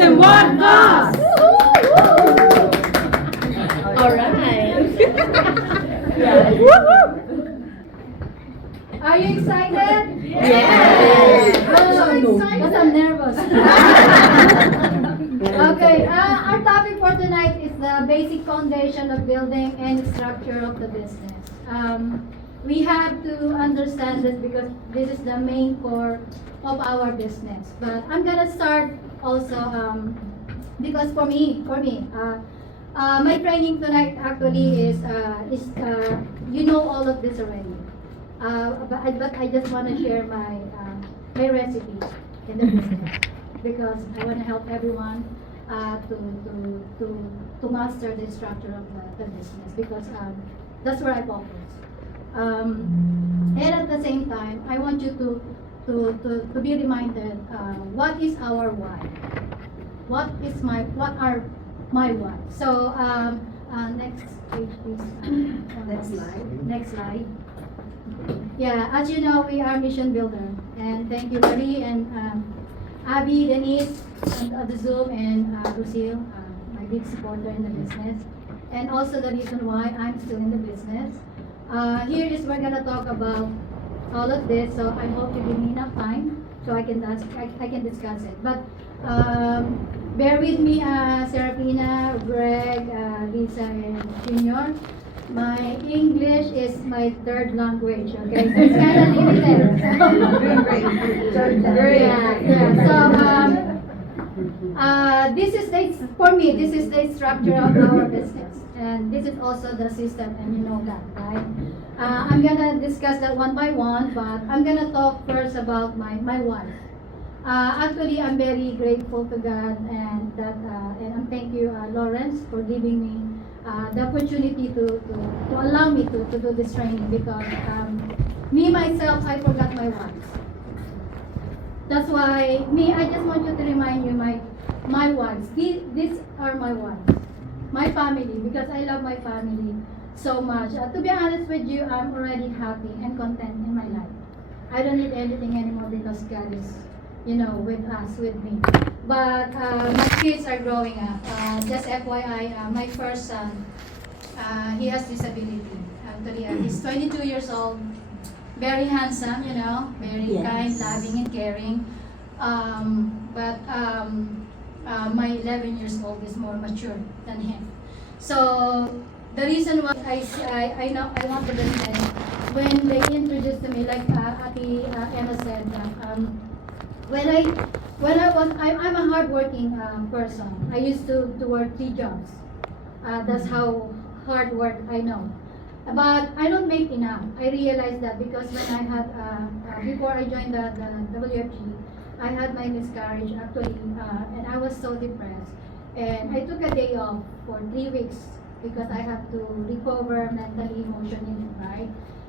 and what boss? All right. Are you excited? Yes. I'm so excited. But I'm nervous. Okay, our topic for tonight is the basic foundation of building any structure of the business. We have to understand this because this is the main core of our business. But I'm gonna start also because for me, my training tonight actually is you know all of this already. But I just want to share my recipe in the business because I want to help everyone to master the structure of the business because that's where I focus. And at the same time, I want you to be reminded what is our why? What are my why? So next page please. Next slide. Next slide. Yeah, as you know, we are mission builder, and thank you, Marie and Abby, Denise, and the Zoom, and Lucille, my big supporter in the business, and also the reason why I'm still in the business. Here is we're gonna talk about all of this, so I hope you give me enough time so I can discuss it. But bear with me, Serafina, Greg, Lisa, and Junior. My English is my third language, okay? So it's kind of limited. So this is for me, this is the structure of our business. And this is also the system, and you know that, right? I'm gonna discuss that one by one, but I'm gonna talk first about my wife. Actually, I'm very grateful to God and thank you, Lawrence, for giving me the opportunity to allow me to do this training because me myself I forgot my wife. That's why I just want you to remind you my wives. These are my wives, my family because I love my family so much. To be honest with you, I'm already happy and content in my life. I don't need anything anymore because God is, with us, with me. But my kids are growing up. Just FYI, my first son, he has disability. Actually, he's 22 years old, very handsome, very kind, loving, and caring. But my 11 years old is more mature than him. So the reason why I want to mention when they introduced to me, like Ati Emma said, I'm a hardworking person. I used to work 3 jobs. That's how hard work I know. But I don't make enough. I realized that because when I had, before I joined the WFG, I had my miscarriage actually, and I was so depressed. And I took a day off for 3 weeks because I have to recover mentally, emotionally, right?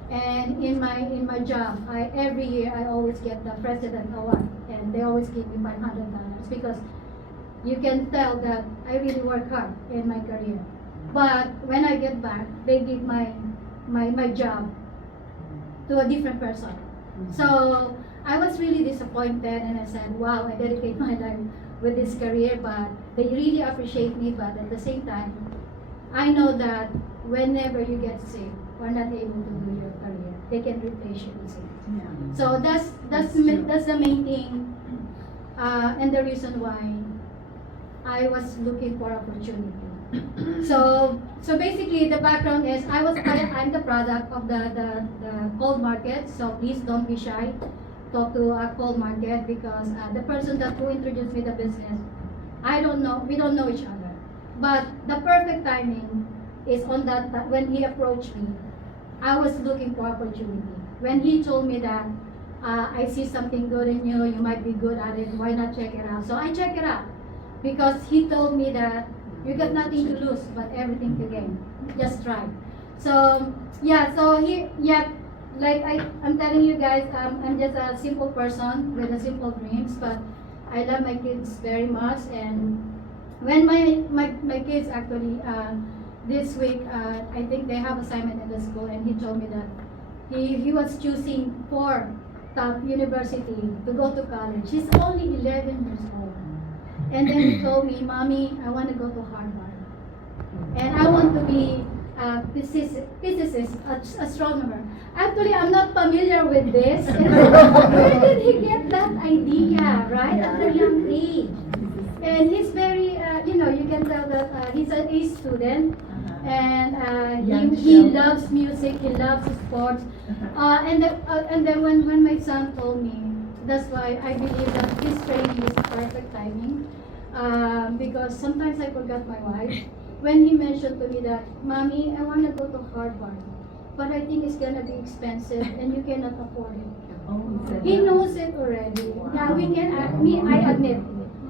And in my job, every year I always get the President Award, and they always give me $500 because you can tell that I really work hard in my career. But when I get back, they give my job to a different person. So I was really disappointed, and I said, "Wow, I dedicate my life with this career, but they really appreciate me. But at the same time, I know that whenever you get sick or not able to do your career, they can replace you with sick." So that's the main thing, and the reason why I was looking for opportunity. So basically, the background is I'm the product of the cold market. So please don't be shy. Talk to a cold market because the person who introduced me the business, we don't know each other. But the perfect timing is on that when he approached me. I was looking for opportunity. When he told me that I see something good in you, you might be good at it. Why not check it out? So I check it out because he told me that you got nothing to lose but everything to gain. Just try. So yeah. Like I'm telling you guys, I'm just a simple person with a simple dreams, but I love my kids very much. And when my kids actually this week, I think they have assignment in the school, and he told me that he was choosing 4 top university to go to college. He's only 11 years old. And then he told me, Mommy, I want to go to Harvard. And I want to be a physicist, astronomer. Actually, I'm not familiar with this. Where did he get that idea, right? At a young age. And he's very, you can tell that he's an A student. And he loves music, he loves sports. And then when my son told me, that's why I believe that this training is perfect timing. Because sometimes I forgot my wife. When he mentioned to me that, Mommy, I want to go to Harvard, but I think it's gonna be expensive and you cannot afford it. He knows it already. Yeah, I admit,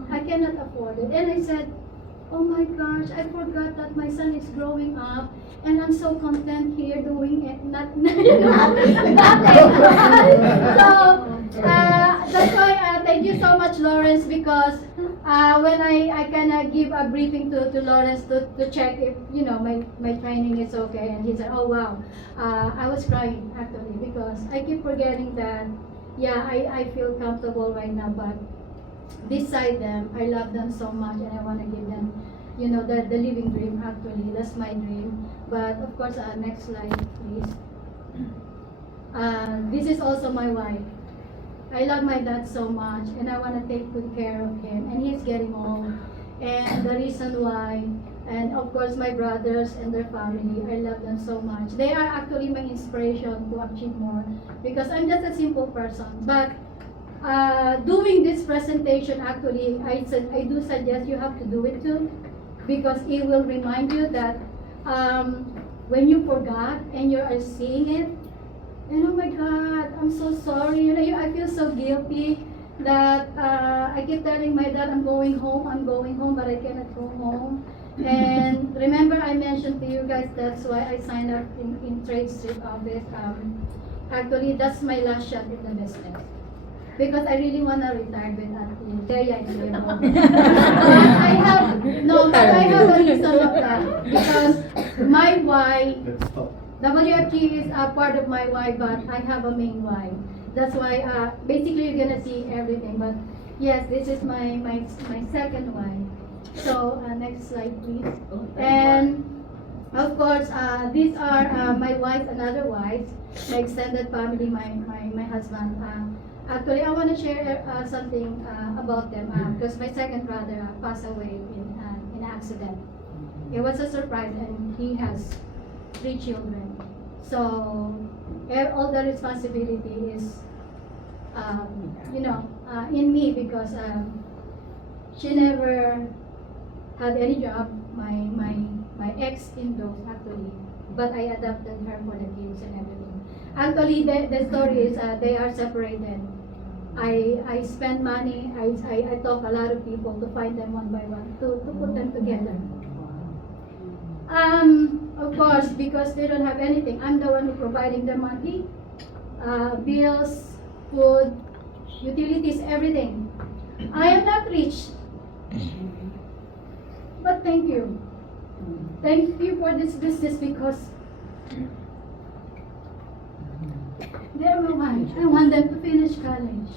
I cannot afford it. And I said, oh my gosh, I forgot that my son is growing up and I'm so content here doing it, nothing. So, that's why thank you so much, Lawrence, because when I kind of give a briefing to Lawrence to check if, my training is okay, and he said, oh wow, I was crying actually because I keep forgetting that, yeah, I feel comfortable right now, but beside them, I love them so much and I want to give them, the living dream actually. That's my dream. But of course, next slide, please. This is also my wife. I love my dad so much and I want to take good care of him, and he's getting old. And the reason why, and of course my brothers and their family, I love them so much. They are actually my inspiration to achieve more because I'm just a simple person. But doing this presentation, actually, I do suggest you have to do it too, because it will remind you that when you forgot and you are seeing it, and oh my God, I'm so sorry. I feel so guilty that I keep telling my dad I'm going home, but I cannot go home. And remember, I mentioned to you guys that's why I signed up in Trade Street office. Actually, that's my last shot in the business. Because I really want to retire with that. Very young. But I have a reason of that. Because my why, WFG is a part of my why, but I have a main why. That's why basically you're gonna see everything. But yes, this is my second why. So next slide, please. And of course, these are my wife and other wives, my extended family, my husband. Actually, I want to share something about them because my second brother passed away in an accident. It was a surprise, and he has 3 children. So all the responsibility is, in me, because she never had any job. My ex in-laws actually, but I adopted her for the kids and everything. Actually, the story is they are separated. I spend money. I talk a lot of people to find them one by one to put them together. Of course, because they don't have anything, I'm the one who providing the money, bills, food, utilities, everything. I am not rich, but thank you. Thank you for this business because they're my wife. I want them to finish college,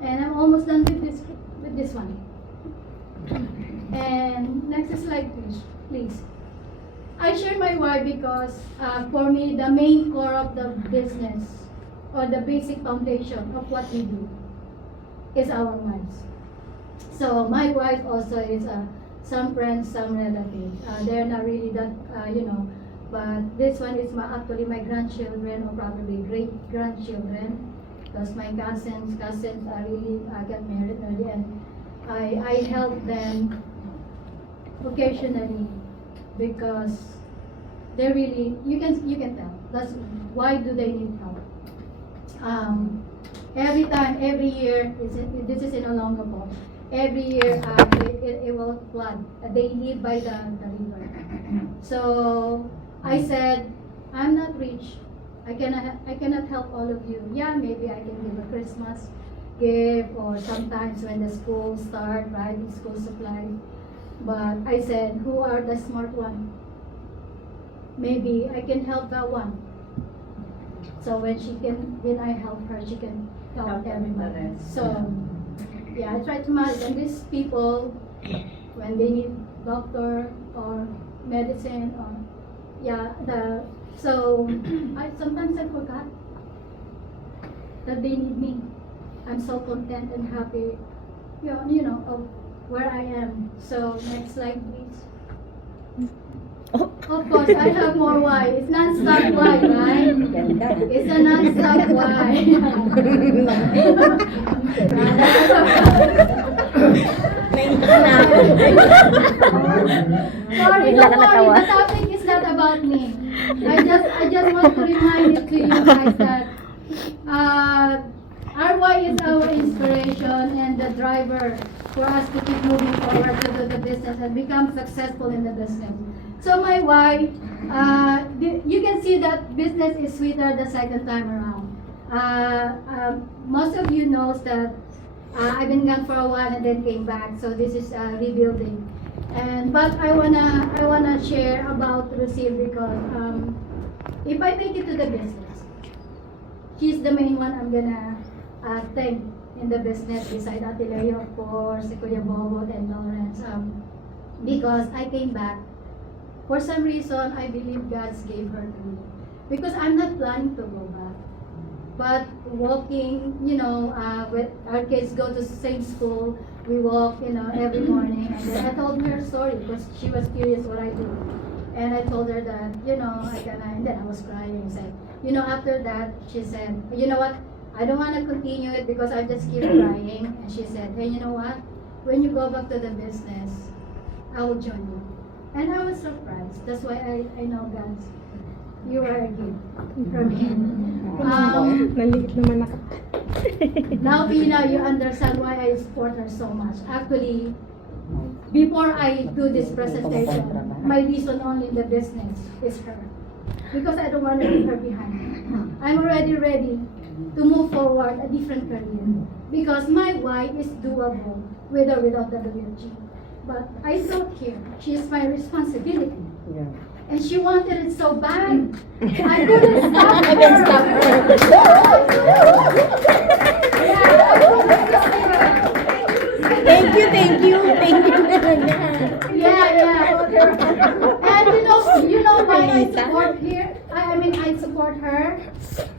and I'm almost done with this one. And next slide, please. I share my why because for me, the main core of the business or the basic foundation of what we do is our wives. So my wife also is some friends, some relatives. They're not really that, but this one is actually my grandchildren or probably great grandchildren, because my cousins are really got married early, and I help them occasionally because they're really, you can tell. That's why do they need help. Every year, this is in Olongapo. Every year it will flood. They live by the river. So I said, I'm not rich. I cannot help all of you. Yeah, maybe I can give a Christmas gift, or sometimes when the school start, right, school supplies. But I said, who are the smart one? Maybe I can help that one. So when I help her, she can help everybody. So yeah, I try to manage. And these people, when they need doctor or medicine or yeah, so I sometimes I forgot that they need me. I'm so content and happy, of where I am. So next slide, please. Of course, I have more why. It's non-stop why, right? It's a non-stop why. Sorry, don't worry. The topic is not about me. I just want to remind it to you guys that our why is our inspiration and the driver for us to keep moving forward to do the business and become successful in the business. So my why, you can see that business is sweeter the second time around. Most of you knows that I've been gone for a while and then came back. So this is rebuilding. But I wanna share about Lucille because if I make it to the business, she's the main one I'm gonna thank in the business beside Ate Leo, of course, Kuya Bobot and Lawrence. Because I came back. For some reason, I believe God's gave her to me. Because I'm not planning to go back. But walking, with our kids go to the same school, we walk, every morning. And then I told her a story because she was curious what I do. And I told her that, and then I was crying. Said, after that, she said, you know what? I don't want to continue it because I just keep crying. And she said, hey, you know what? When you go back to the business, I will join you. And I was surprised. That's why I know God. You are a gift from Him. Naliit naman ako. Now, Pina, you understand why I support her so much. Actually, before I do this presentation, my reason only in the business is her. Because I don't want to leave her behind. I'm already ready to move forward a different career. Because my why is doable with or without WFG. But I thought here, she is my responsibility. Yeah. And she wanted it so bad. I couldn't stop her. I can stop her. Yeah, I couldn't stop her. Thank you. Yeah. And you know why I support here? I support her.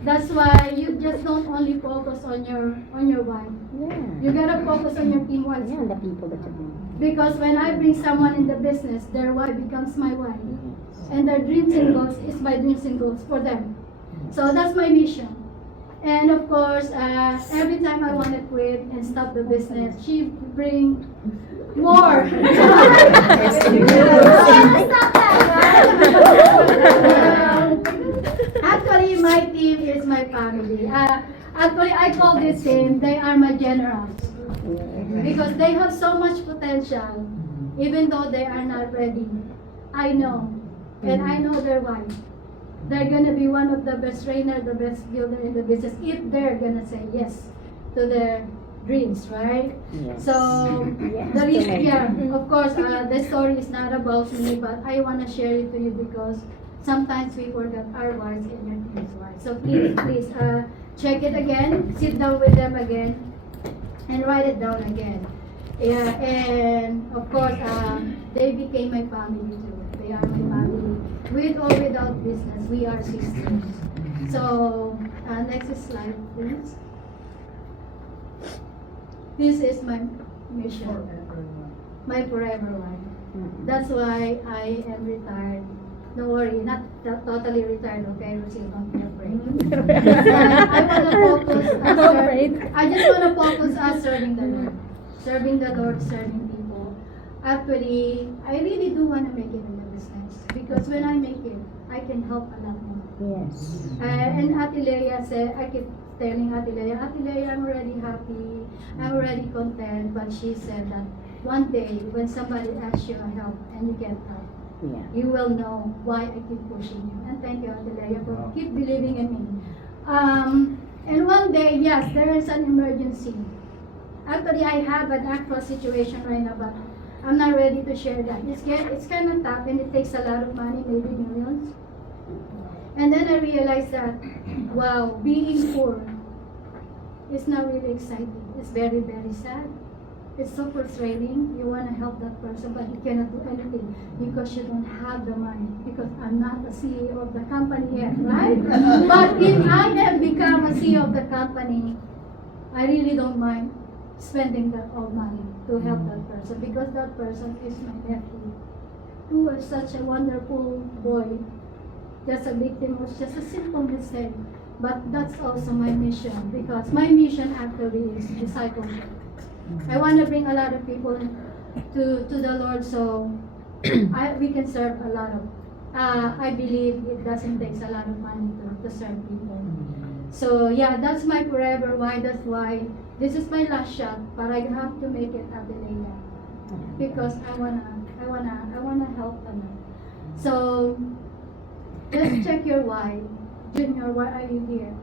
That's why you just don't only focus on your wife. Yeah. You gotta focus on your team wife. Yeah, the people that you Because when I bring someone in the business, their wife becomes my wife. And their dreams and goals is my dreams and goals for them. So that's my mission. And of course, every time I want to quit and stop the business, she bring more. Actually, my team is my family. Actually, I call this team, they are my generals. Because they have so much potential, even though they are not ready. I know. And I know their wife. They're gonna be one of the best trainer, the best builder in the business if they're gonna say yes to their dreams, right? Yes. So Yes, the reason, correct. yeah, of course, the story is not about me, but I wanna share it to you because sometimes we forget our wives and your team's wives. So please, check it again, sit down with them again, and write it down again. Yeah, and of course, they became my family too. They are my family. With or without business, we are sisters. So, next slide, please. This is my mission, my forever one. That's why I am retired. Don't worry, not totally retired, okay? Lucille, don't be afraid. I want to focus on I just want to focus on serving the Lord. Serving the Lord, serving people. Actually, I really do want to make it in the business. Because when I make it, I can help a lot more. Yes. And Ate Leia said, I keep telling Ate Leia, I'm already happy, I'm already content. But she said that one day, when somebody asks you for help and you can't help, Yeah. you will know why I keep pushing you. And thank you, Ate Leia, for keep believing in me. And one day, yes, there is an emergency. Actually, I have an actual situation right now, but I'm not ready to share that. It's kind of tough and it takes a lot of money, maybe millions. And then I realized that, wow, being poor is not really exciting. It's very, very sad. it's so frustrating. You want to help that person, but you cannot do anything because you don't have the money. Because I'm not the CEO of the company yet, right? But if I have become a CEO of the company, I really don't mind spending that all money to help that person because that person is my nephew, who is such a wonderful boy. Just a victim was just a simple mistake. But that's also my mission because my mission actually is discipleship. I want to bring a lot of people to the Lord so we can serve a lot of. I believe it doesn't take a lot of money to serve people. So yeah, that's my forever why. That's why this is my last shot, but I have to make it Abilene because I wanna help them. So just check your why. Junior, why are you here?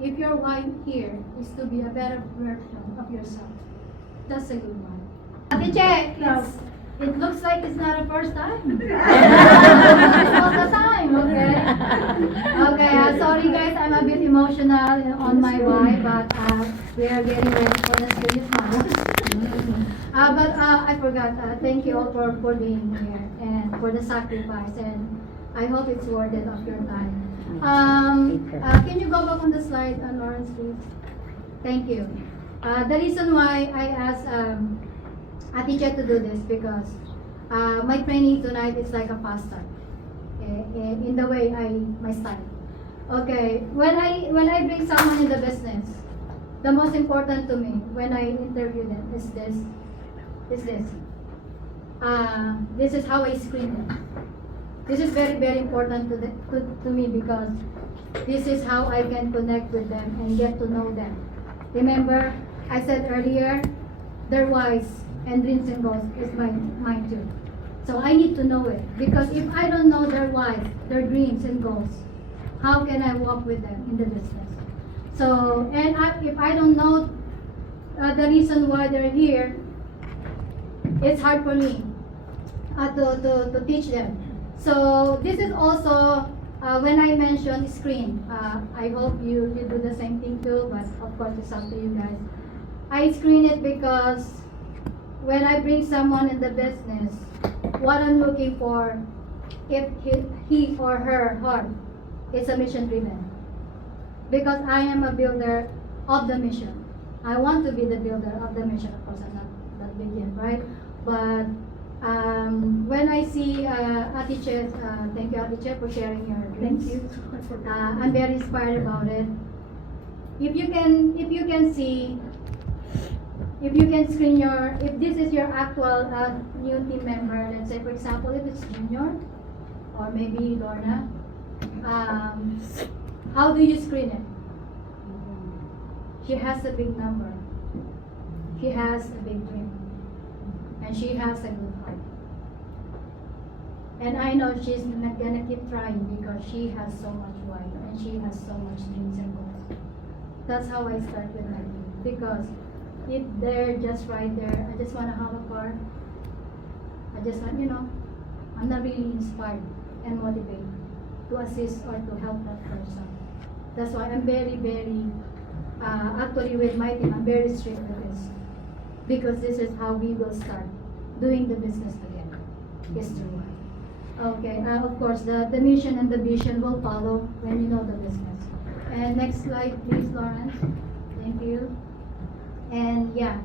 If your why here is to be a better version of yourself, that's a good one. Ate Che, it looks like it's not a first time. It's all the time, okay? Okay, sorry guys, I'm a bit emotional on my why, but we are getting ready for the serious one. But I forgot, thank you all for being here and for the sacrifice, and I hope it's worth it of your time. Can you go back on the slide, Lawrence, please? Thank you. The reason why I asked Ate Che to do this because my training tonight is like a fast start in the way my style. Okay, when I bring someone in the business, the most important to me when I interview them is this. This is how I screen them. This is very, very important to me because this is how I can connect with them and get to know them. Remember, I said earlier, their whys and dreams and goals is mine too. So I need to know it because if I don't know their whys, their dreams and goals, how can I walk with them in the business? So, and if I don't know the reason why they're here, it's hard for me to teach them. So this is also when I mentioned screen. I hope you do the same thing too, but of course it's up to you guys. I screen it because when I bring someone in the business, what I'm looking for, if he or her heart is a mission driven. Because I am a builder of the mission. I want to be the builder of the mission. Of course, I'm not that big yet, right? But when I see Ate Che, thank you Ate Che for sharing your dreams. Thank you. I'm very inspired about it. If you can see, if you can screen if this is your actual new team member, let's say for example if it's Junior or maybe Lorna, how do you screen it? She has a big number. She has a big dream. And she has a good heart. And I know she's not gonna keep trying because she has so much why and she has so much dreams and goals. That's how I start with my team. Because if they're just right there, I just wanna have a car. I just want, I'm not really inspired and motivated to assist or to help that person. That's why I'm very, very, actually with my team, I'm very strict with this. Because this is how we will start doing the business together. Is through why. Okay, of course, the mission and the vision will follow when you know the business. And next slide, please, Lawrence. Thank you. And yeah,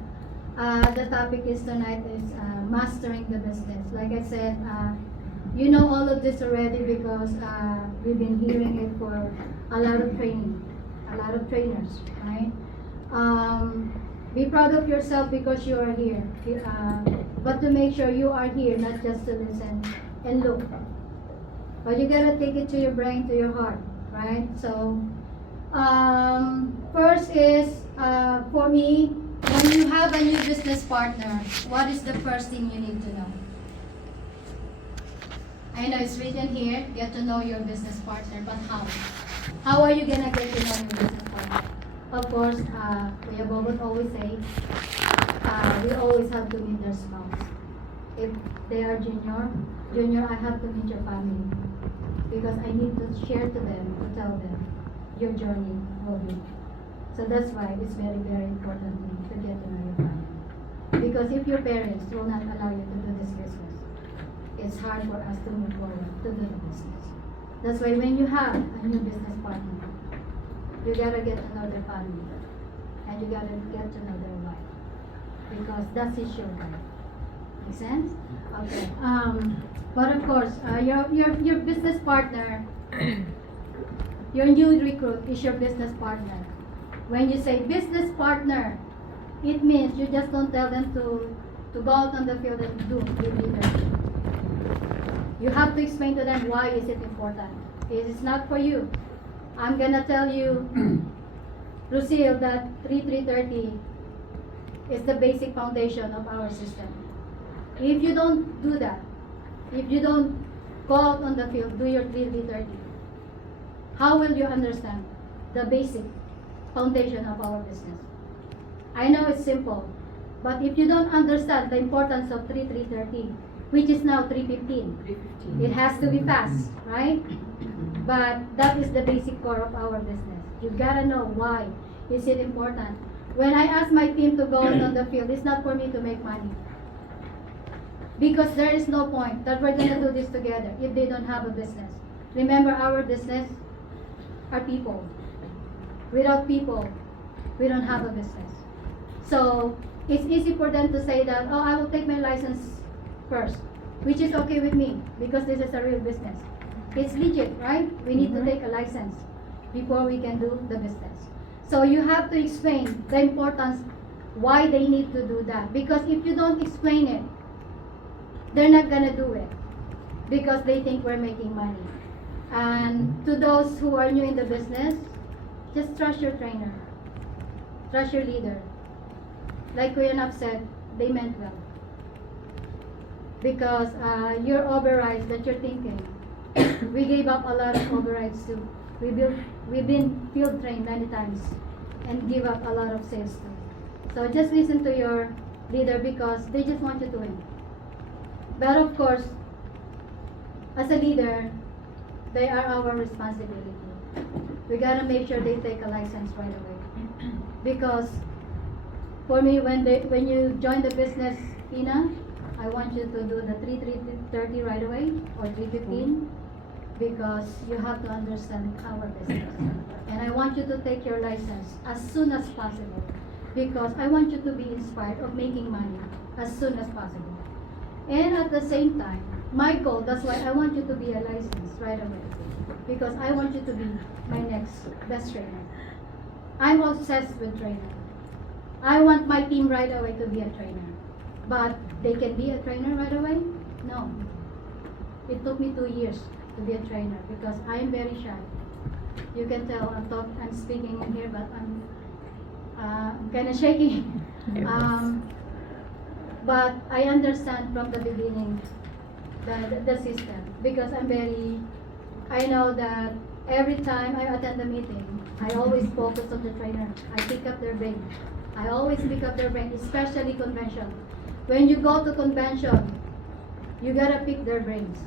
the topic is tonight is mastering the business. Like I said, you know all of this already because we've been hearing it for a lot of training, a lot of trainers, right? Be proud of yourself because you are here. But to make sure you are here, not just to listen and look. But you gotta take it to your brain, to your heart, right? So, first is, for me, when you have a new business partner, what is the first thing you need to know? I know it's written here, get to know your business partner, but how? How are you gonna get to know your business partner? Of course, Kuya Bob would always say, we always have to meet their spouse. If they are junior, I have to meet your family. Because I need to share to them, to tell them, your journey will be. So that's why it's very, very important to get to know your family. Because if your parents will not allow you to do this business, it's hard for us to move forward to do the business. That's why when you have a new business partner, you gotta get to know their family, and you gotta get to know their wife, because that is your wife. Make sense? Okay. But of course, your business partner, your new recruit is your business partner. When you say business partner, it means you just don't tell them to go out on the field and do it. You have to explain to them why is it important. It is not for you. I'm gonna tell you, Lucille, that 3-3-30 is the basic foundation of our system. If you don't do that, if you don't go out on the field, do your 3-3-30, how will you understand the basic foundation of our business? I know it's simple, but if you don't understand the importance of 3-3-30, which is now 3-15, it has to be fast, right? But that is the basic core of our business. You gotta know why is it important. When I ask my team to go out on the field, it's not for me to make money. Because there is no point that we're gonna do this together if they don't have a business. Remember, our business are people. Without people, we don't have a business. So it's easy for them to say that, oh, I will take my license first, which is okay with me because this is a real business. It's legit, right? We need to take a license before we can do the business. So you have to explain the importance why they need to do that. Because if you don't explain it, they're not gonna do it because they think we're making money. And to those who are new in the business, just trust your trainer, trust your leader. Like Kuya Nap said, they meant well. Because your overrides that you're thinking, we gave up a lot of overrides too. We've been field trained many times and give up a lot of sales too. So just listen to your leader because they just want you to win. But of course, as a leader, they are our responsibility. We gotta make sure they take a license right away. Because for me, when you join the business, Ina, I want you to do the 3-3-30 right away or 3-15 because you have to understand our business. And I want you to take your license as soon as possible because I want you to be inspired of making money as soon as possible. And at the same time, my goal, that's why I want you to be a license right away because I want you to be my next best trainer. I'm obsessed with training. I want my team right away to be a trainer. But they can be a trainer right away? No. It took me 2 years to be a trainer because I'm very shy. You can tell I'm speaking in here, but I'm kind of shaky. But I understand from the beginning the system because I know that every time I attend a meeting, I always focus on the trainer. I pick up their brain. I always pick up their brain, especially convention. When you go to convention, you gotta pick their brains.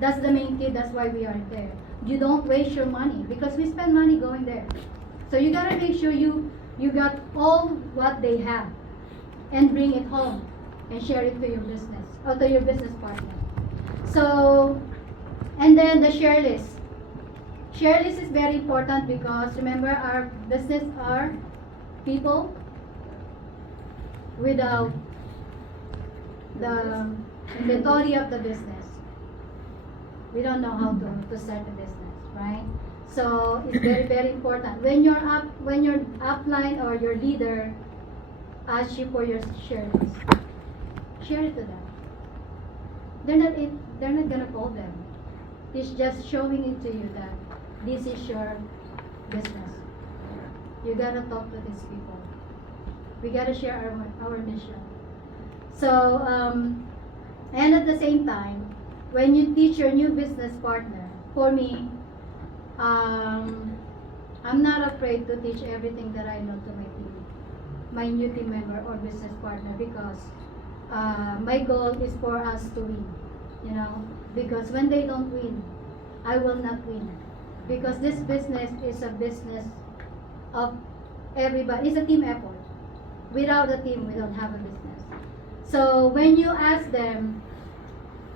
That's the main key, that's why we are there. You don't waste your money because we spend money going there. So you gotta make sure you got all what they have and bring it home and share it to your business or to your business partner. So, and then the share list. Share list is very important because remember our business are people without the inventory of the business. We don't know how to start a business, right? So it's very, very important. When your upline or your leader asks you for your share list, share it to them. They're not gonna call them. It's just showing it to you that this is your business. You gotta talk to these people. We gotta share our mission. So, and at the same time, when you teach your new business partner, for me, I'm not afraid to teach everything that I know to my new team member or business partner because my goal is for us to win, because when they don't win, I will not win. Because this business is a business of everybody. It's a team effort. Without a team, we don't have a business. So when you ask them,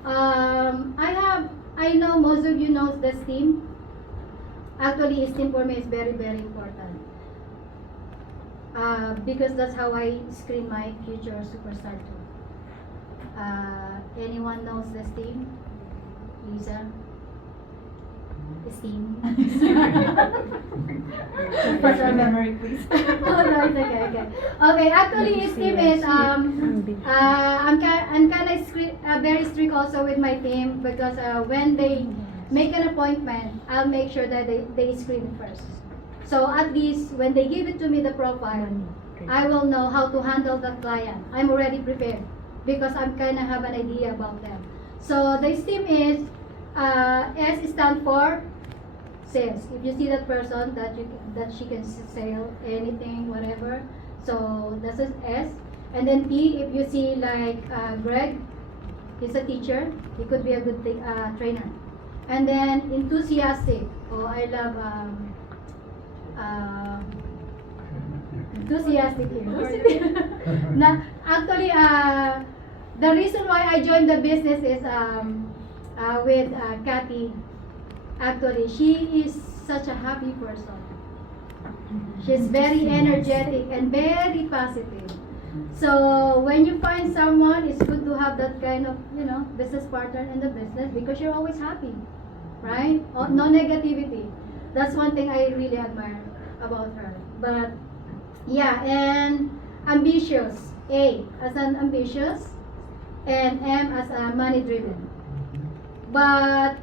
I know most of you knows the STEAM. Actually, STEAM for me is very, very important. Because that's how I screen my future superstar too. Anyone knows the STEAM? Lisa? STEAM? Refresh our memory, please. Oh no, it's okay, okay. Okay, actually STEAM is I'm kind of very strict also with my team because when they make an appointment, I'll make sure that they screen it first. So at least when they give it to me the profile, I will know how to handle the client. I'm already prepared because I'm kind of have an idea about them. So the STEAM is S stand for sales. If you see that person that she can sell anything, whatever. So this is S. And then T, if you see like Greg, he's a teacher. He could be a good trainer. And then enthusiastic. Oh, I love enthusiastic here. Now, actually, the reason why I joined the business is with Kathy. Actually, she is such a happy person. She's very energetic and very positive. So when you find someone, it's good to have that kind of, business partner in the business because you're always happy, right? No negativity. That's one thing I really admire about her. But yeah, and ambitious. A as an ambitious, and M as a money driven. But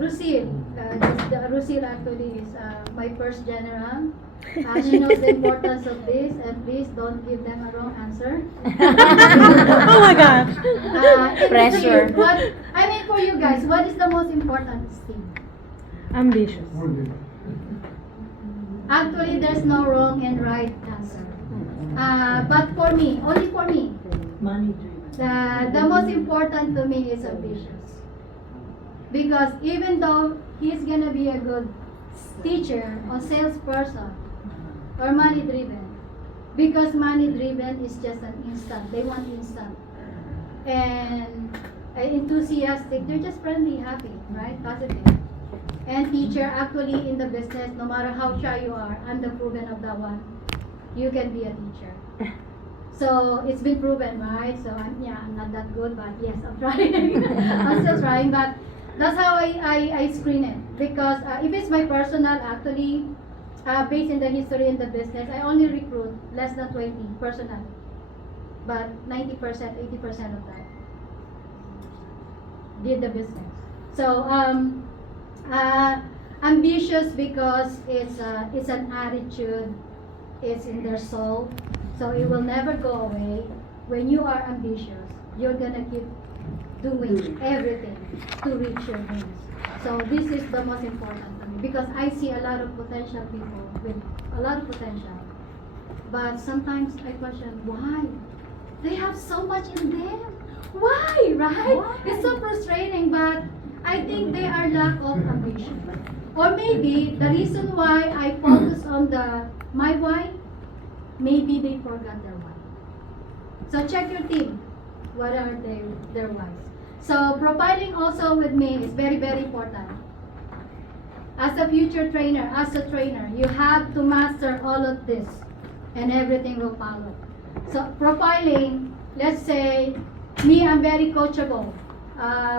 Lucille, Lucille actually is my first general. She knows the importance of this, and please don't give them a wrong answer. Oh my gosh. Pressure. For you guys, what is the most important thing? Ambitious. Actually, there's no wrong and right answer. But for me, only for me, Money driven. the most important to me is ambitious. Because even though he's gonna be a good teacher or salesperson or money driven, because money driven is just an instant. They want instant. And enthusiastic, they're just friendly, happy, right? Positive. And teacher, actually in the business, no matter how shy you are, I'm the proven of that one. You can be a teacher. So it's been proven, right? So I'm not that good, but yes, I'm trying. I'm still trying, but that's how I screen it. Because if it's my personal, actually, based in the history in the business, I only recruit less than 20 personal. But 90%, 80% of that did the business. So ambitious because it's an attitude, it's in their soul, so it will never go away. When you are ambitious, you're gonna keep doing everything to reach your dreams. So this is the most important to me because I see a lot of potential people with a lot of potential, but sometimes I question why they have so much in them. Why, right? Why? It's so frustrating, but I think they are lack of ambition. Or maybe the reason why I focus on my why, maybe they forgot their why. So check your team. What are their whys? So profiling also with me is very, very important. As a future trainer, as a trainer, you have to master all of this and everything will follow. So profiling, let's say, me, I'm very coachable.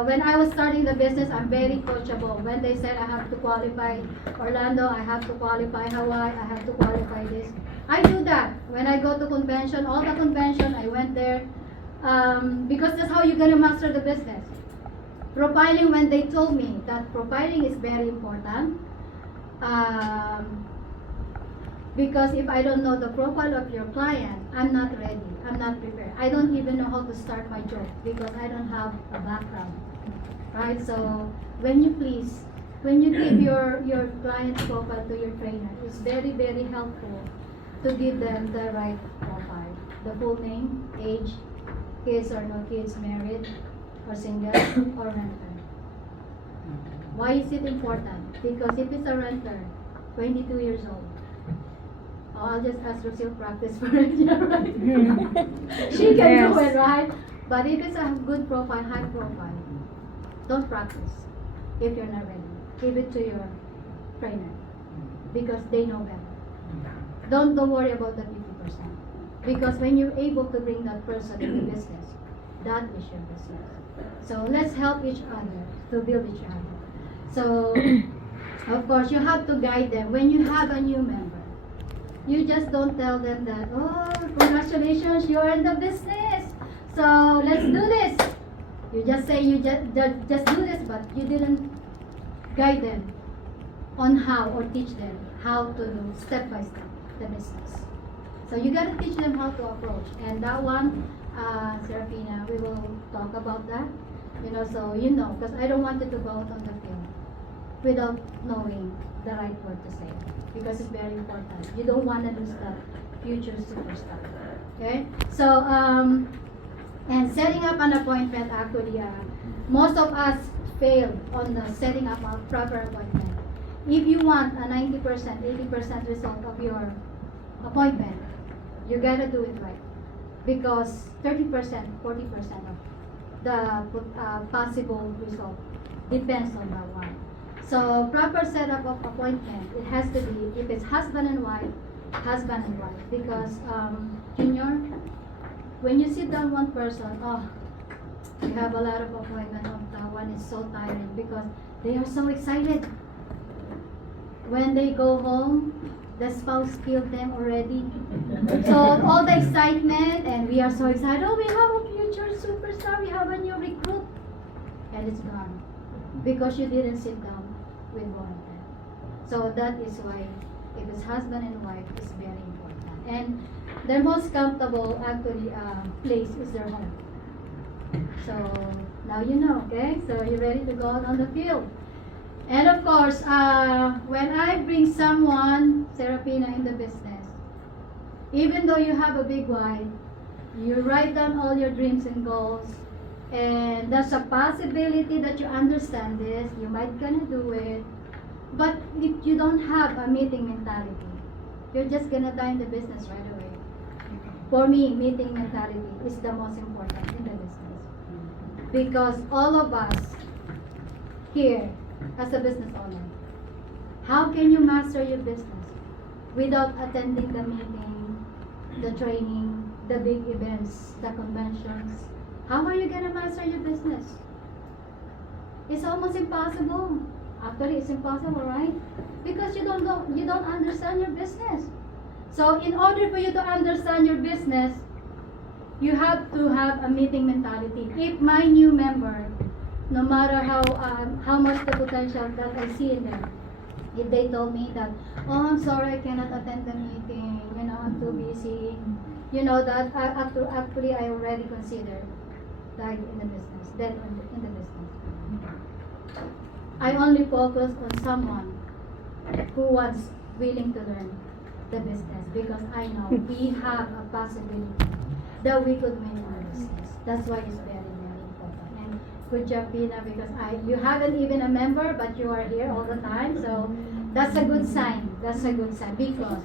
When I was starting the business, I'm very coachable. When they said I have to qualify Orlando, I have to qualify Hawaii, I have to qualify this. I do that. When I go to convention, all the convention, I went there. Because that's how you're going to master the business. Profiling, when they told me that profiling is very important, because if I don't know the profile of your client, I'm not ready. I'm not prepared. I don't even know how to start my job because I don't have a background. Right? So when you give your client's profile to your trainer, it's very, very helpful to give them the right profile. The full name, age, kids or no kids, married or single or renter. Why is it important? Because if it's a renter, 22 years old, Oh, I'll just ask Lucille practice for it, yeah, right? She can do Yes. it, right? But if it's a good profile, high profile, don't practice if you're not ready. Give it to your trainer because they know better. Don't worry about the 50%. Because when you're able to bring that person in the business, that is your business. So let's help each other to build each other. So of course you have to guide them. When you have a new member, you just don't tell them that, oh, congratulations, you're in the business. So let's do this. You just say you just do this, but you didn't guide them on how or teach them how to do step by step the business. So you gotta teach them how to approach. And that one, Serafina, we will talk about that. So because I don't want you to go out on the field without knowing the right word to say. Because it's very important. You don't want to lose the future superstar. Okay? So, and setting up an appointment, actually, most of us fail on the setting up a proper appointment. If you want a 90%, 80% result of your appointment, you gotta do it right. Because 30%, 40% of the possible result depends on that one. So proper setup of appointment, it has to be, if it's husband and wife, because Junior, when you sit down one person, you have a lot of appointment on that one is so tiring because they are so excited. When they go home, the spouse killed them already. So all the excitement, and we are so excited, oh, we have a future superstar, we have a new recruit, and it's gone because you didn't sit down with one of them. So that is why if it's husband and wife, it's very important. And their most comfortable actually place is their home. So now you know, okay? So you're ready to go out on the field. And of course, when I bring someone, Serafina, in the business, even though you have a big why, you write down all your dreams and goals, and there's a possibility that you understand this, you might gonna do it, but if you don't have a meeting mentality, you're just gonna die in the business right away. For me, meeting mentality is the most important in the business. Because all of us here, as a business owner, how can you master your business without attending the meeting, the training, the big events, the conventions? How are you gonna master your business? It's almost impossible. Actually, it's impossible, right? Because you don't understand your business. So in order for you to understand your business, you have to have a meeting mentality. If my new member, no matter how much the potential that I see in them, if they told me that, oh, I'm sorry, I cannot attend the meeting, I'm too busy, that actually I already consider died in the business, dead in the business. I only focus on someone who was willing to learn the business because I know we have a possibility that we could win our business. That's why it's very, very important. And good job, Pina, because you haven't even a member, but you are here all the time. So that's a good sign. That's a good sign because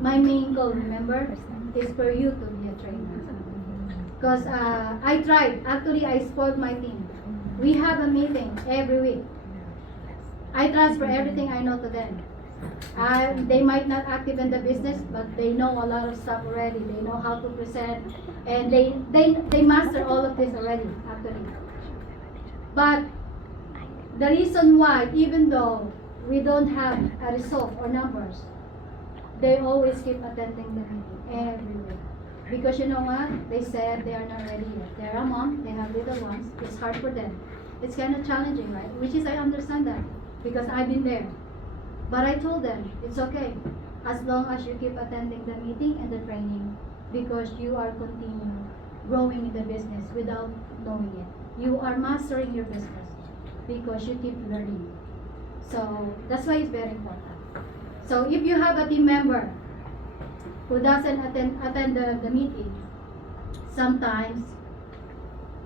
my main goal, remember, is for you to be a trainer. Because I tried. Actually, I spoiled my team. We have a meeting every week. I transfer everything I know to them. They might not active in the business, but they know a lot of stuff already. They know how to present, and they master all of this already, actually. But the reason why, even though we don't have a result or numbers, they always keep attending the meeting every week. Because you know what? They said they are not ready yet. They're a mom, they have little ones. It's hard for them. It's kind of challenging, right? Which is, I understand that because I've been there. But I told them, it's okay. As long as you keep attending the meeting and the training, because you are continuing growing in the business without knowing it. You are mastering your business because you keep learning. So that's why it's very important. So if you have a team member who doesn't attend the meeting, sometimes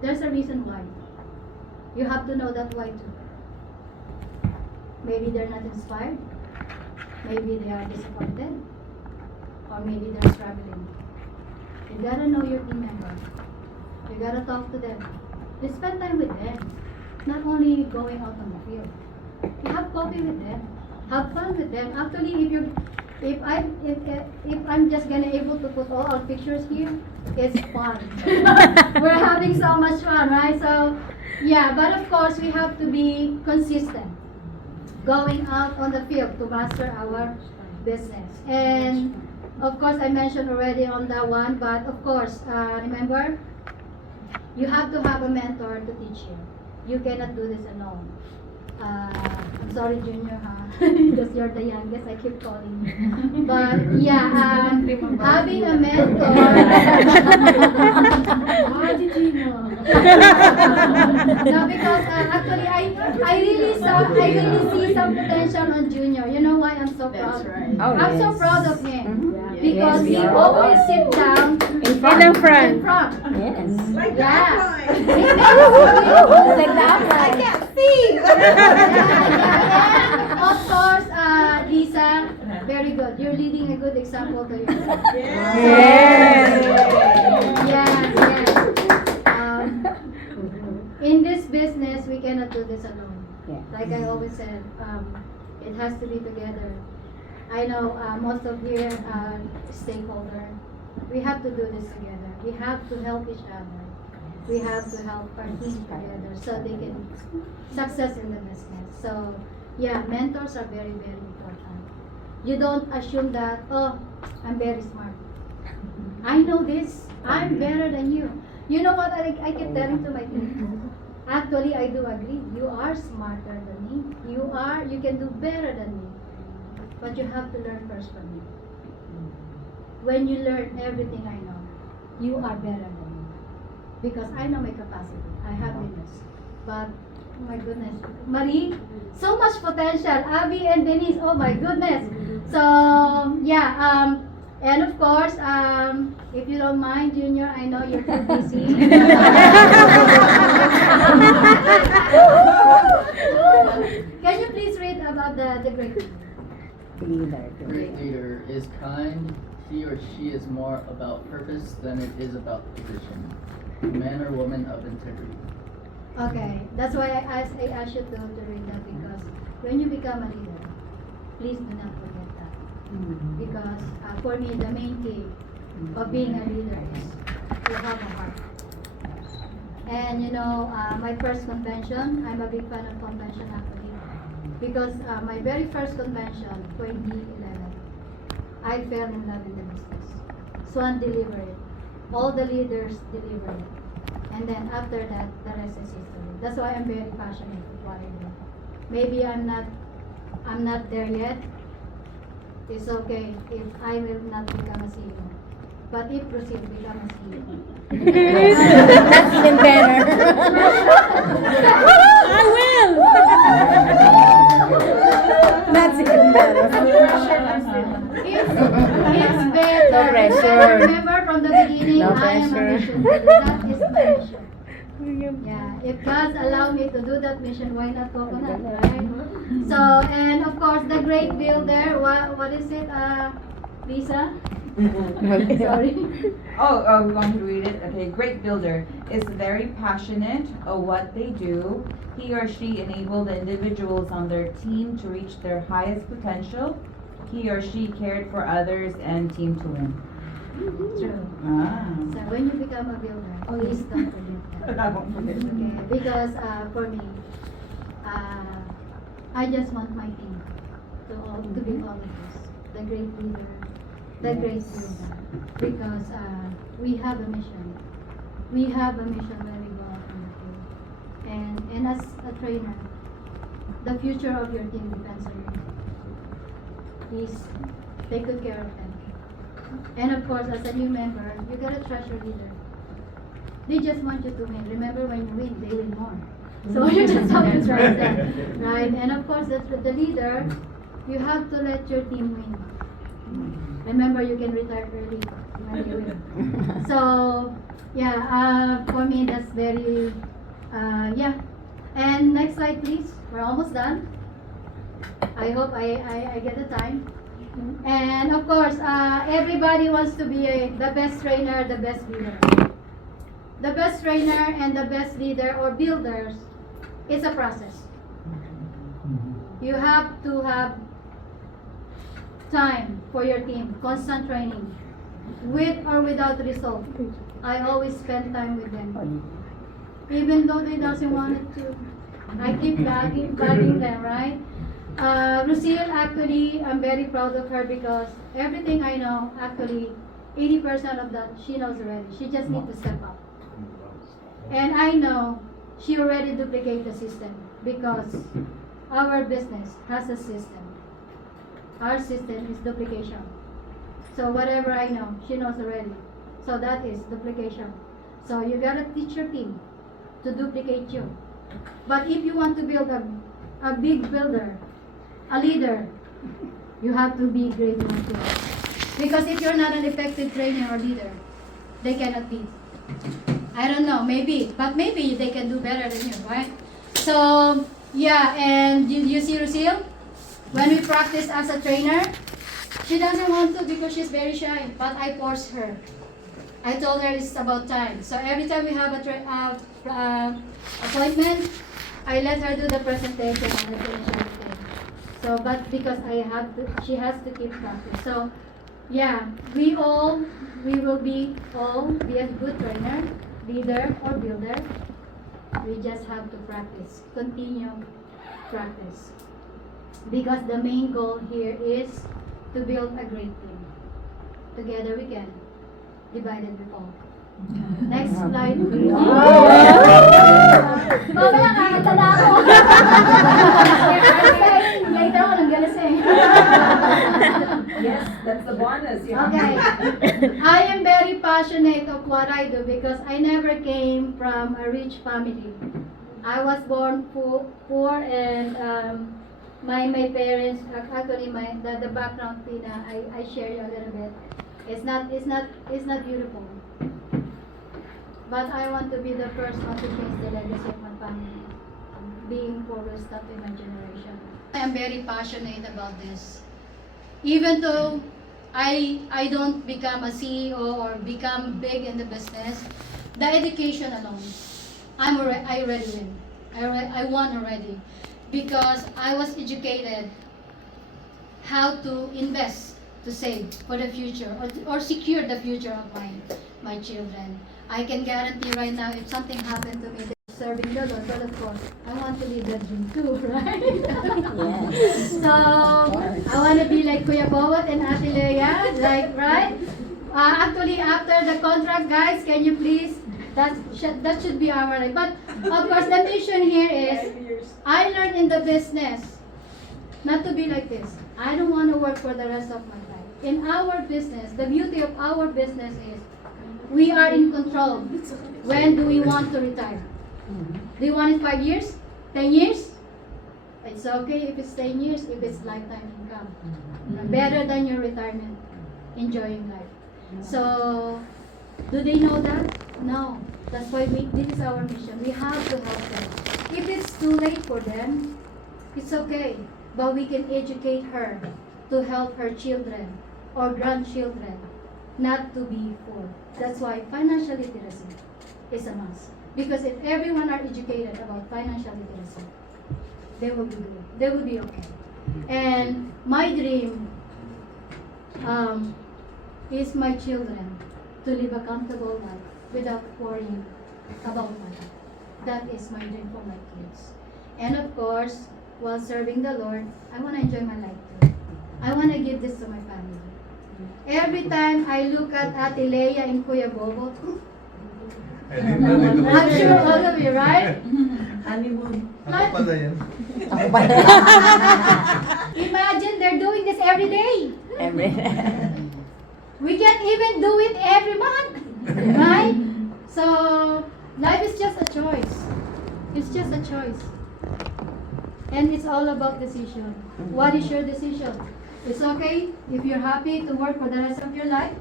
there's a reason why. You have to know that why too. Maybe they're not inspired. Maybe they are disappointed. or maybe they're struggling. You gotta know your team member. You gotta talk to them. You spend time with them, not only going out on the field. You have coffee with them, have fun with them. Actually, if I'm just gonna able to put all our pictures here, it's fun. We're having so much fun, right? So, yeah. But of course, we have to be consistent, going out on the field to master our business. And of course, I mentioned already on that one. But of course, remember, you have to have a mentor to teach you. You cannot do this alone. I'm sorry, Junior, because you're the youngest, I keep calling you. But yeah, having a mentor. How did you know? No, because actually, I really see some potential on Junior. You know why I'm so proud? right. Oh, I'm so yes. proud of him Yes, because he we are. always sit down In In the front. in front. Yes. Like Yeah. that It one. makes Like that I one. can't see. And of course, Lisa, very good. You're leading a good example to yourself. Yes. Yes, yes. In this business, we cannot do this alone. Yeah. Like I always said, it has to be together. I know most of you are stakeholder. We have to do this together. We have to help each other. We have to help our team together so they can success in the business. So yeah, mentors are very, very important. You don't assume that, oh, I'm very smart. I know this. I'm better than you. You know what I keep telling to my team? Actually, I do agree. You are smarter than me. You can do better than me. But you have to learn first from me. When you learn everything I know, you are better than me. Because I know my capacity. I have limits. But, oh my goodness. Marie, so much potential. Abby and Denise, oh my goodness. So, yeah, and of course, if you don't mind, Junior, I know you're too busy. Can you please read about the great Leader. Great leader is kind. He or she is more about purpose than it is about position. A man or woman of integrity. Okay, that's why I asked you to read that because when you become a leader, please do not forget that. Because for me, the main key of being a leader is to have a heart. And you know, my first convention, I'm a big fan of convention actually. Because my very first convention, 2011, I fell in love with the business. Swan delivered it. All the leaders delivered it. And then after that, the rest is history. That's why I'm very passionate with what I do. Maybe I'm not there yet. It's okay if I will not become a CEO. But if Brazil become a CEO. That's even better. I will. That's even better. It's better. No pressure. Remember from the beginning, No I am a pressure. mission leader. That is my mission. Yeah, if God allow me to do that mission, why not coconut, right? So, and of course, the great builder, what is it, Lisa? Sorry. Oh, we want to read it? Okay, great builder is very passionate of what they do. He or she enabled the individuals on their team to reach their highest potential. He or she cared for others and team to win. True. Ah. So when you become a builder, please don't forget that. I won't forget. Okay, because for me, I just want my team to be all of us, the great leader, the great builder, because we have a mission. We have a mission when we go out on the field, and as a trainer, the future of your team depends on you. Please take good care of them. And of course, as a new member, you gotta trust your leader. They just want you to win. Remember, when you win, they win more. So you just have to trust them, right? And of course, that's with the leader. You have to let your team win. Remember, you can retire early when you win. So yeah, for me, that's very yeah. And next slide, please. We're almost done. I hope I get the time. And of course, everybody wants to be the best trainer, the best leader. The best trainer and the best leader or builders is a process. You have to have time for your team, constant training, with or without result. I always spend time with them, even though they doesn't want it to. I keep bugging them, right? Lucille, actually, I'm very proud of her because everything I know, actually, 80% of that she knows already. She just needs to step up. And I know she already duplicated the system because our business has a system. Our system is duplication. So whatever I know, she knows already. So that is duplication. So you gotta teach your team to duplicate you. But if you want to build a big builder, a leader, you have to be great enough too. Because if you're not an effective trainer or leader, they cannot be. I don't know, maybe, but maybe they can do better than you, right? So, yeah, and you see Lucille? When we practice as a trainer, she doesn't want to because she's very shy, but I force her. I told her it's about time. So every time we have a appointment, I let her do the presentation and I finish everything. So, but because she has to keep practice. So, yeah, we will be a good trainer, leader or builder. We just have to practice, continue practice. Because the main goal here is to build a great team. Together we can. Divided we fall. Next slide, please. Mamaya kakanta na ako. Later on, I'm gonna sing. Yes, that's the bonus. Okay. I am very passionate of what I do because I never came from a rich family. I was born poor and my parents, actually the background Pina, I share you a little bit. It's not beautiful. But I want to be the first one to change the legacy of my family. Being poor will stop in my generation. I am very passionate about this. Even though I don't become a CEO or become big in the business, the education alone, I already win. I won already. Because I was educated how to invest, to save for the future or secure the future of my children. I can guarantee right now if something happened to me serving the Lord, but of course I want to live that dream too, right? Yes. So I want to be like Kuya Bowat and Ate Leia, like, right? Actually, after the contract, guys, can you please? That should be our life. But of course, the mission here is I learned in the business not to be like this. I don't want to work for the rest of my life. In our business, the beauty of our business is we are in control. When do we want to retire? Do you want it 5 years? 10 years? It's okay if it's 10 years, if it's lifetime income. Better than your retirement, enjoying life. So, do they know that? No. That's why this is our mission. We have to help them. If it's too late for them, it's okay. But we can educate her to help her children or grandchildren not to be poor. That's why financial literacy is a must. Because if everyone are educated about financial literacy, they will be good. They will be okay. And my dream is my children to live a comfortable life without worrying about money. That is my dream for my kids. And of course, while serving the Lord, I want to enjoy my life too. I want to give this to my family. Every time I look at Ate Leia and Kuya Bobo, I'm sure all of you, right? Honeymoon. Ako pala yan. Imagine they're doing this every day. We can't even do it every month, right? So, life is just a choice. It's just a choice. And it's all about decision. What is your decision? It's okay if you're happy to work for the rest of your life.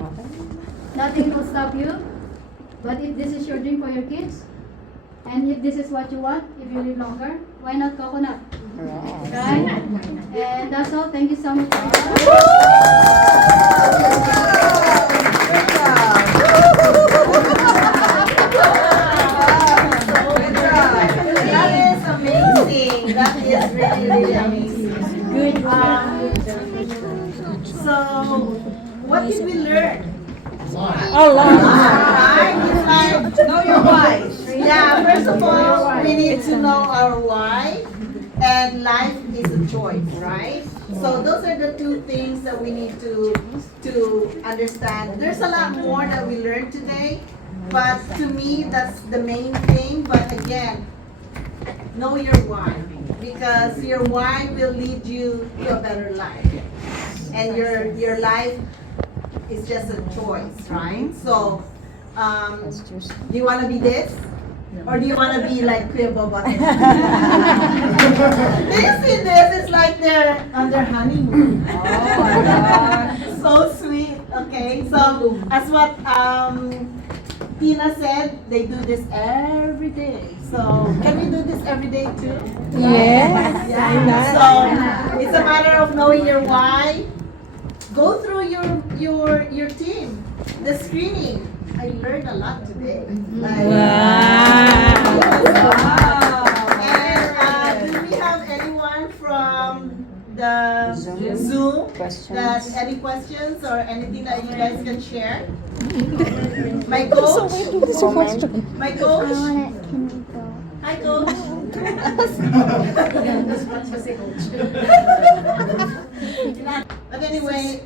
Nothing will stop you. But if this is your dream for your kids, and if this is what you want, if you live longer, why not coconut? Right? And that's all. Thank you so much. That is amazing. That is really, really amazing. Good. So, what did we learn? A lot. Right? It's like, know your why. Yeah, first of all, we need to know our why. And life is a choice, right? So those are the two things that we need to understand. There's a lot more that we learned today, but to me, that's the main thing. But again, know your why, because your why will lead you to a better life, and your life is just a choice, right? So, do you want to be this? Or do you want to be like Kuya Bobo? Do you see this? It's like they're on their honeymoon. Oh my God. So sweet. Okay, so as what Tina said, they do this every day. So can we do this every day too? Yes. Yeah. So it's a matter of knowing your why. Go through your team, the screening. I learned a lot today. Wow. And do we have anyone from the Zoom that any questions or anything that you guys can share? My coach. My coach. Hi, coach. But anyway,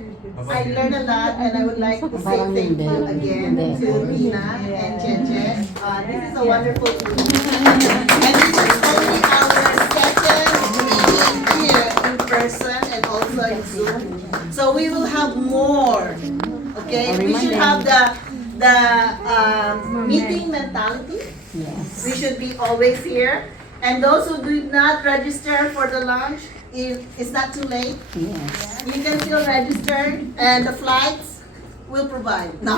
I learned a lot, and I would like to say thank you again to Nina and Cheche. This is a wonderful group. And this is only our second meeting here in person and also in Zoom. So we will have more. Okay, we should have the meeting mentality. Yes. We should be always here. And those who did not register for the lunch, it's not too late. Yes. You can still register, and the flights will provide. No.